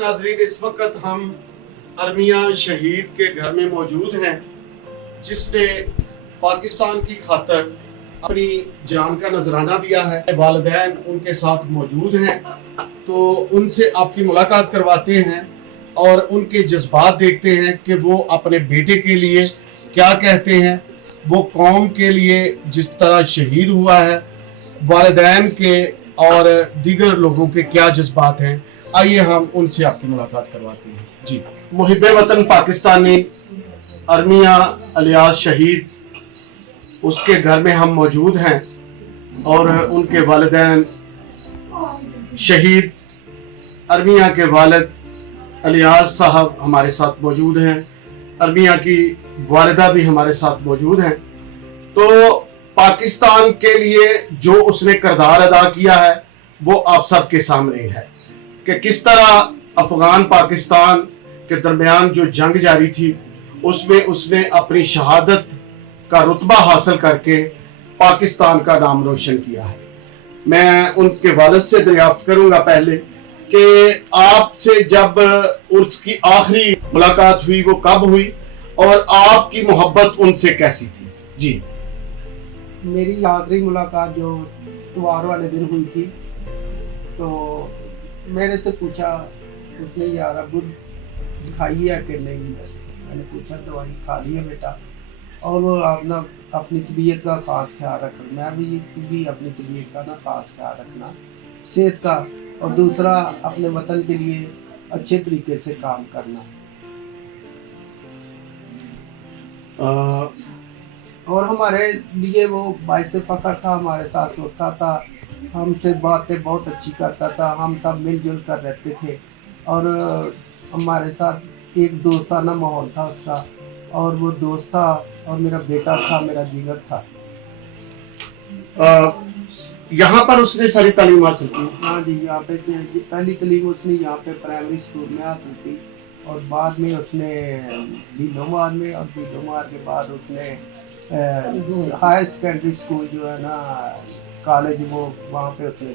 नाजरीन, इस वक्त हम अरमिया शहीद के घर में मौजूद हैं, जिसने पाकिस्तान की खातर अपनी जान का नजराना दिया है। वालिदैन उनके साथ मौजूद हैं, तो उनसे आपकी मुलाकात करवाते हैं और उनके जज्बात देखते हैं कि वो अपने बेटे के लिए क्या कहते हैं। वो कौम के लिए जिस तरह शहीद हुआ है, वालिदैन के और दीगर लोगों के क्या जज्बात हैं, आइए हम उनसे आपकी मुलाकात करवाते हैं। जी, मुहिब्बे वतन पाकिस्तानी अरमिया अलियास शहीद, उसके घर में हम मौजूद हैं और उनके वालिदैन शहीद अरमिया के वालिद अलियास साहब हमारे साथ मौजूद हैं। अरमिया की वालिदा भी हमारे साथ मौजूद हैं। तो पाकिस्तान के लिए जो उसने किरदार अदा किया है वो आप सबके सामने है कि किस तरह अफगान पाकिस्तान के दरमियान जो जंग जारी थी उसमें उसने अपनी शहादत का रुतबा हासिल करके पाकिस्तान का नाम रोशन किया है। मैं उनके वालिद से दरियाफ्त करूंगा पहले कि आपसे जब उसकी आखिरी मुलाकात हुई वो कब हुई और आपकी मोहब्बत उनसे कैसी थी। जी, मेरी आखिरी मुलाकात जो इतवार वाले दिन हुई थी, तो मेरे से पूछा उसने, यार अब खाई है कि नहीं। मैंने पूछा दवाई खा ली है बेटा, और वो अपना अपनी तबीयत का ख़ास ख्याल रखना। मैं भी अपनी तबीयत का ना ख़ास ख्याल रखना, सेहत का, और दूसरा अपने वतन के लिए अच्छे तरीके से काम करना। और हमारे लिए वो बाइस फ़ख्र था, हमारे साथ सोता था, हमसे बातें बहुत अच्छी करता था, हम सब मिलजुल कर रहते थे। और हमारे साथ एक दोस्ताना माहौल था उसका, और वो दोस्त था और मेरा बेटा था, मेरा जिगर था। यहाँ पर उसने सारी तालीम हासिल की। हाँ जी, यहाँ पे पहली तालीम उसने यहाँ पे प्राइमरी स्कूल में हासिल की, और बाद में उसने बीलोमार में, और बीलोमार के बाद उसने हायर सेकेंडरी स्कूल जो है ना, कॉलेज, वो वहाँ पे उसने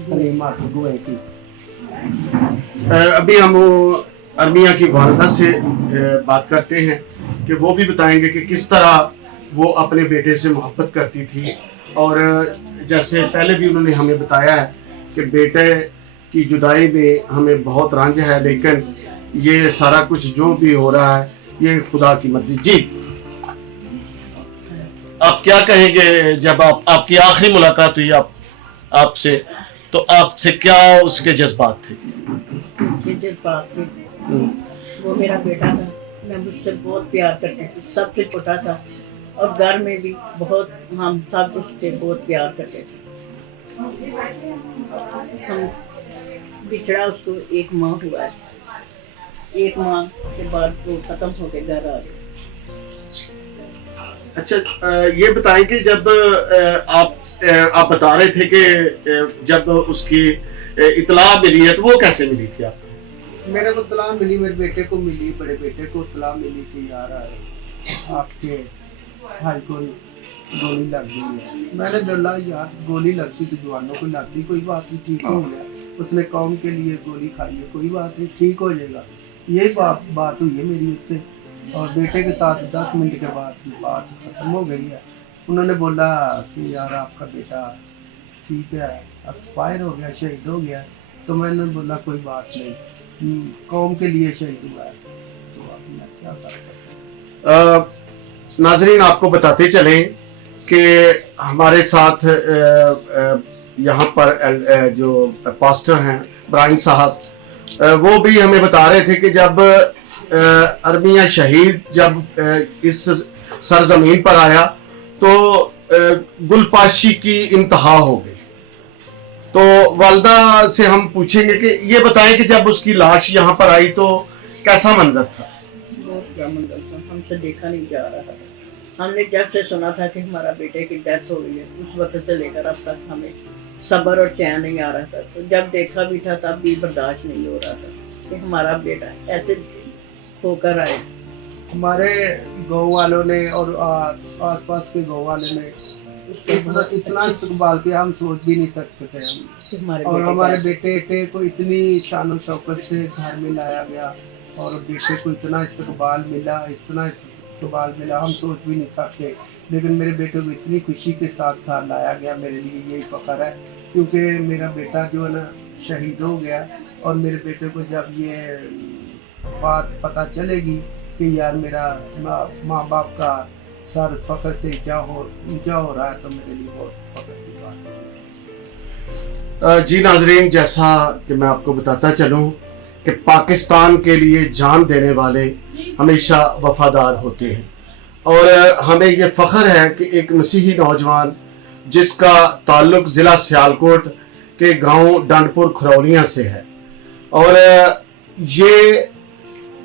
तालीम हासिल हुई थी। अभी हम अरमिया की वालिदा से बात करते हैं कि वो भी बताएंगे कि किस तरह वो अपने बेटे से मोहब्बत करती थी। और जैसे पहले भी उन्होंने हमें बताया है कि बेटे की जुदाई में हमें बहुत रंज है, लेकिन ये सारा कुछ जो भी हो रहा है ये खुदा की मर्जी। जी, आप क्या कहेंगे जब आपकी आखिरी मुलाकात हुई आपसे, तो आपसे क्या उसके जज्बात थे? जज्बात थे, वो मेरा बेटा था, मैं मुझसे बहुत प्यार करती थी, सबसे छोटा था, और घर में भी बहुत, हम सब उससे बहुत प्यार करते थे। हम बिछड़ा उसको एक माह हुआ है, एक माह के बाद वो खत्म होके घर आ गए। अच्छा, ये बताएं कि जब आप बता रहे थे कि जब उसकी इतला मिली है तो वो कैसे मिली थी आपको? मेरे को इतला मिली, मेरे बेटे को मिली, बड़े बेटे को इतला मिली कि यार आपके भाई को गोली लग गई है। मैंने बोला यार गोली लगती तो जवानों को लगती, कोई बात नहीं, ठीक हो गया, उसने कौम के लिए गोली खाई है, कोई बात नहीं, ठीक हो जाएगा। यही बात हुई है मेरी उससे, और बेटे के साथ 10 मिनट के बाद की बात खत्म हो गई है। उन्होंने बोला कि यार आपका बेटा ठीक है, एक्सपायर हो गया, शहीद हो गया। तो मैंने बोला कोई बात नहीं, कौम के लिए शहीद हुआ है, तो अब मैं क्या कर सकता हूँ। नाजरीन, आपको बताते चलें कि हमारे साथ यहाँ पर जो पास्टर हैं ब्राइन साहब, वो भी हमें बता रहे थे कि जब अरमिया शहीद जब इस सरजमीन पर आया तो गुलपाशी की इंतहा हो गई। तो वालदा से हम पूछेंगे कि ये बताएं कि जब उसकी लाश यहाँ पर आई तो कैसा मंजर था? बहुत क्या मंजर था, हमसे देखा नहीं जा रहा था। हमने जब से सुना था कि हमारा बेटे की डेथ हो गई है, उस वक्त से लेकर अब तक हमें सब्र और चैन नहीं आ रहा था। तो जब देखा भी था तब भी बर्दाश्त नहीं हो रहा था कि हमारा बेटा ऐसे होकर आए। हमारे गाँव वालों ने और आसपास के गाँव वाले ने इतना इस्तकबाल किया हम सोच भी नहीं सकते थे हम। हमारे और बेटे हमारे का- बेटे को इतनी शान शौकत से घर में लाया गया और बेटे को इतना इस्तकबाल मिला, इतना इस्तकबाल मिला हम सोच भी नहीं सकते। लेकिन मेरे बेटे को इतनी खुशी के साथ घर लाया गया, मेरे लिए यही फ़ख्र है, क्योंकि मेरा बेटा जो है ना शहीद हो गया। और मेरे बेटे को जब ये बात पता चलेगी कि यार मेरा माँ बाप का सर फ़ख्र से ऊंचा हो रहा है, तो मेरे लिए बहुत फ़ख्र की बात है। जी नाजरीन, जैसा कि मैं आपको बताता चलूं कि पाकिस्तान के लिए जान देने वाले हमेशा वफादार होते हैं और हमें ये फ़ख्र है कि एक मसीही नौजवान जिसका ताल्लुक ज़िला सियालकोट के गांव डंडपुर खरौलियाँ से है और ये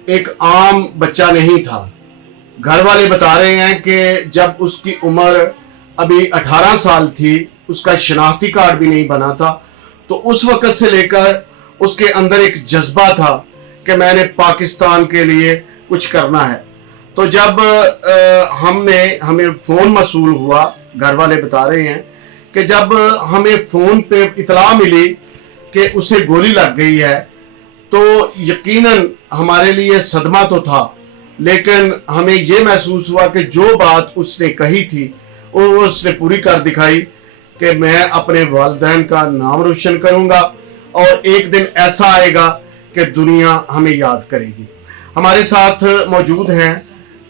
एक आम बच्चा नहीं था। घर वाले बता रहे हैं कि जब उसकी उम्र अभी 18 साल थी, उसका शनाख्ती कार्ड भी नहीं बना था, तो उस वक़्त से लेकर उसके अंदर एक जज्बा था कि मैंने पाकिस्तान के लिए कुछ करना है। तो जब हमें फ़ोन मसूल हुआ, घर वाले बता रहे हैं कि जब हमें फ़ोन पे इतला मिली कि उसे गोली लग गई है, तो यकीनन हमारे लिए सदमा तो था, लेकिन हमें ये महसूस हुआ कि जो बात उसने कही थी वो उसने पूरी कर दिखाई कि मैं अपने वालिदैन का नाम रोशन करूंगा और एक दिन ऐसा आएगा कि दुनिया हमें याद करेगी। हमारे साथ मौजूद हैं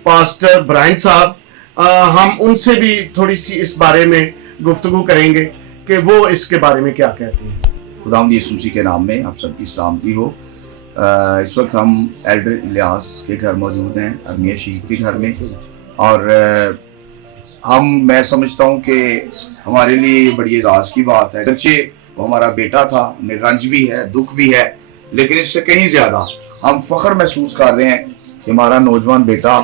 पास्टर ब्रायन साहब, हम उनसे भी थोड़ी सी इस बारे में गुफ्तगू करेंगे कि वो इसके बारे में क्या कहते हैं। खुदावंद यीशु मसीह के नाम में आप सबकी सलामती हो। इस वक्त हम एल्डर इलियास के घर मौजूद हैं, अरमिया शहीद के घर में, और मैं समझता हूँ कि हमारे लिए बड़ी एजाज़ की बात है। अगरचे वो हमारा बेटा था, हमें रंज भी है, दुख भी है, लेकिन इससे कहीं ज़्यादा हम फ़ख्र महसूस कर रहे हैं कि हमारा नौजवान बेटा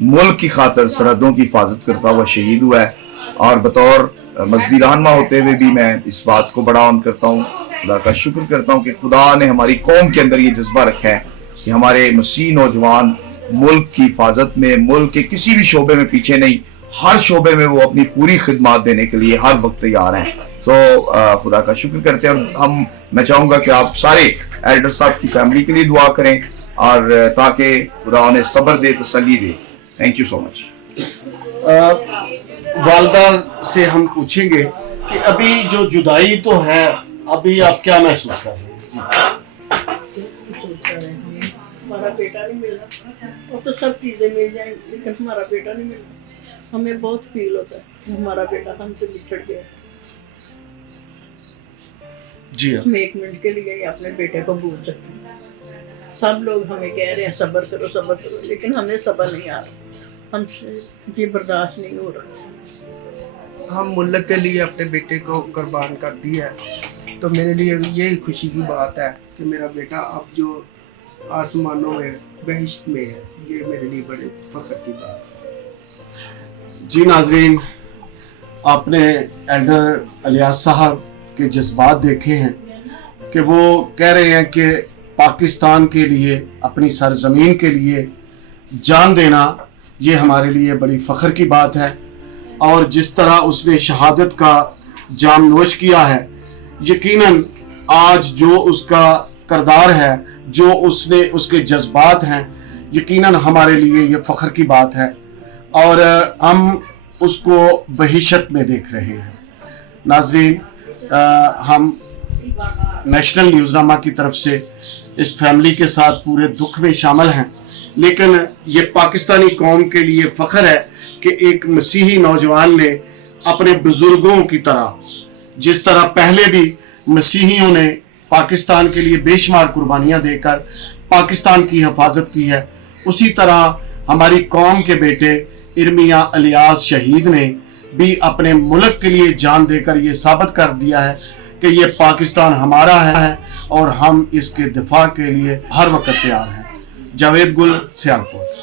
मुल्क की खातिर सरहदों की हिफाजत करता हुआ शहीद हुआ है। और बतौर मजहबी रहनुमा होते हुए भी मैं इस बात को बड़ा ऑन करता हूँ, खुदा का शुक्र करता हूँ कि खुदा ने हमारी कौम के अंदर ये जज्बा रखा है कि हमारे मसीह नौजवान मुल्क की हिफाजत में, मुल्क के किसी भी शोबे में पीछे नहीं, हर शोबे में वो अपनी पूरी खिदमत देने के लिए हर वक्त तैयार हैं। खुदा का शुक्र करते हैं। और मैं चाहूँगा कि आप सारे एल्डर साहब की फैमिली के लिए दुआ करें और ताकि खुदा उन्हें सब्र दे, तसल्ली दे। Thank you so much. वालदा से हम पूछेंगे कि अभी जो जुदाई तो है, अभी आप क्या महसूस कर रहे हैं? महसूस कर रहे हैं हमारा बेटा नहीं मिल रहा, वो तो सब चीज़ें मिल जाएंगी लेकिन हमारा बेटा नहीं मिल रहा। हमें बहुत फील होता है हमारा बेटा हमसे बिछड़ गया। जी हाँ। हम एक मिनट के लिए ही अपने बेटे को भूल सकते हैं। सब लोग हमें कह रहे हैं सब्र करो, लेकिन हमें सब्र नहीं आ रहा, हमसे ये बर्दाश्त नहीं हो रहा। हम मुल्क के लिए अपने बेटे को कुर्बान कर दिया है, तो मेरे लिए यही खुशी की बात है कि मेरा बेटा अब जो आसमानों में बहिश्त में है, ये मेरे लिए बड़े फख्र की बात है। जी नाजरीन, आपने एल्डर इलियास साहब के जज्बात देखे हैं कि वो कह रहे हैं कि पाकिस्तान के लिए, अपनी सरजमीन के लिए जान देना ये हमारे लिए बड़ी फ़ख्र की बात है। और जिस तरह उसने शहादत का जाम नोश किया है, यकीनन आज जो उसका किरदार है, जो उसके जज्बात हैं, यकीनन हमारे लिए ये फ़ख्र की बात है और हम उसको बहिशत में देख रहे हैं। नाजरीन, हम नेशनल न्यूज़नामा की तरफ से इस फैमिली के साथ पूरे दुख में शामिल हैं, लेकिन ये पाकिस्तानी कौम के लिए फ़ख्र है कि एक मसीही नौजवान ने अपने बुज़ुर्गों की तरह, जिस तरह पहले भी मसीहियों ने पाकिस्तान के लिए बेशुमार कुर्बानियाँ देकर पाकिस्तान की हिफाजत की है, उसी तरह हमारी कौम के बेटे अरमिया इलियास शहीद ने भी अपने मुल्क के लिए जान देकर ये साबित कर दिया है कि ये पाकिस्तान हमारा है और हम इसके दिफा के लिए हर वक्त तैयार हैं। जावेद गुल, सियालकोट।